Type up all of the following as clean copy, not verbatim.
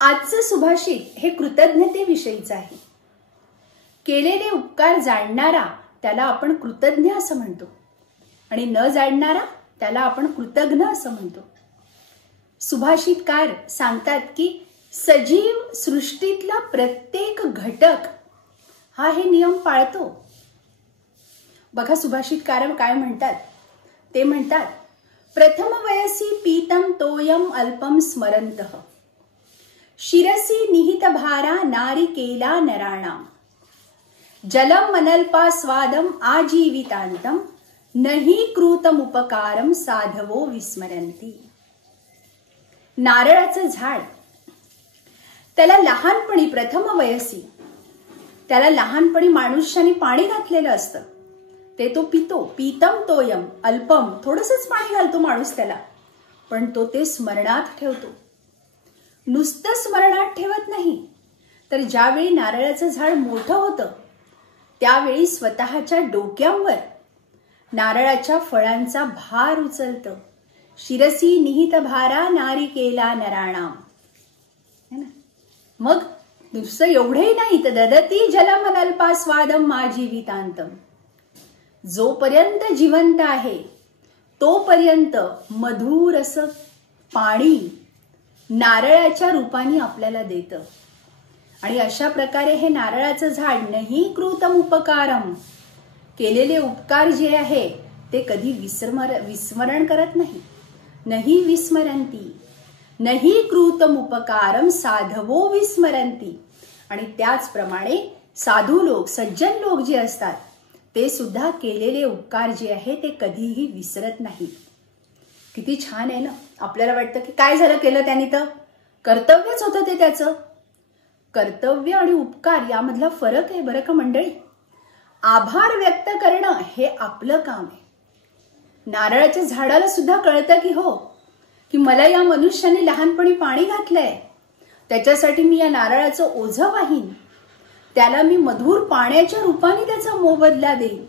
आजचं सुभाषित हे कृतज्ञतेविषयीचं आहे. केलेले उपकार जाणणारा त्याला आपण कृतज्ञ असं म्हणतो आणि न जाणणारा त्याला आपण कृतज्ञ असं म्हणतो. सुभाषितकार सांगतात की सजीव सृष्टीतला प्रत्येक घटक हा हे नियम पाळतो. बघा सुभाषितकार काय म्हणतात. ते म्हणतात, प्रथम वयसी पीतम तोयम अल्पम स्मरंतः शिरसी निहित भारा नारिकेला नराणाम जलम मनल्पा स्वादम आजीवितांतम नहि कृतम उपकारम साधवो विस्मरंती. नारळाचं झाड त्याला लहानपणी प्रथम वयसी त्याला लहानपणी मनुष्याने पाणी घातलेलं असतं. ते तो पितो. पीतम तोयम अल्पम थोडंसंच पाणी घालतो माणूस त्याला, पण तो ते स्मरणात ठेवतो. नुसतं स्मरणात ठेवत नाही तर ज्यावेळी नारळाचं झाड मोठं होतं त्यावेळी स्वतःच्या डोक्यावर नारळाच्या फळांचा भार उचलतं. शिरसी निहित भारा नारिकेला नराणाम. मग नुसतं एवढंही नाही तर ददती जलमनल्पा स्वादम आजीवितांतम. जोपर्यंत जिवंत आहे तोपर्यंत मधुर असं पाणी नारळाच्या रूपाने आपल्याला देतं. आणि अशा प्रकारे हे नारळाचं झाड नहि कृतम उपकारम, केलेले उपकार जे आहे ते कधी विस्मरण करत नाही. नहि विस्मरंती नहि कृतम उपकारम साधवो विस्मरंती. आणि त्याचप्रमाणे साधू लोक सज्जन लोक जे असतात ते सुद्धा केलेले उपकार जे आहे ते कधीही विसरत नाहीत. किती छान आहे ना. आपल्याला वाटतं की काय झालं केलं त्यांनी, तर कर्तव्यच होतं ते त्याचं. कर्तव्य आणि उपकार यामधला फरक आहे बरं का मंडळी. आभार व्यक्त करणं हे आपलं काम आहे. नारळाच्या झाडाला सुद्धा कळतं की हो की मला या मनुष्याने लहानपणी पाणी घातलंय, त्याच्यासाठी मी या नारळाचं ओझं वाहीन, त्याला मी मधुर पाण्याच्या रूपाने त्याचा मोबदला देईन.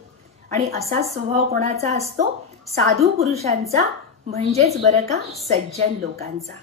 आणि असा स्वभाव कोणाचा असतो? साधू पुरुषांचा, म्हणजेच बरं का सज्जन लोकांचा.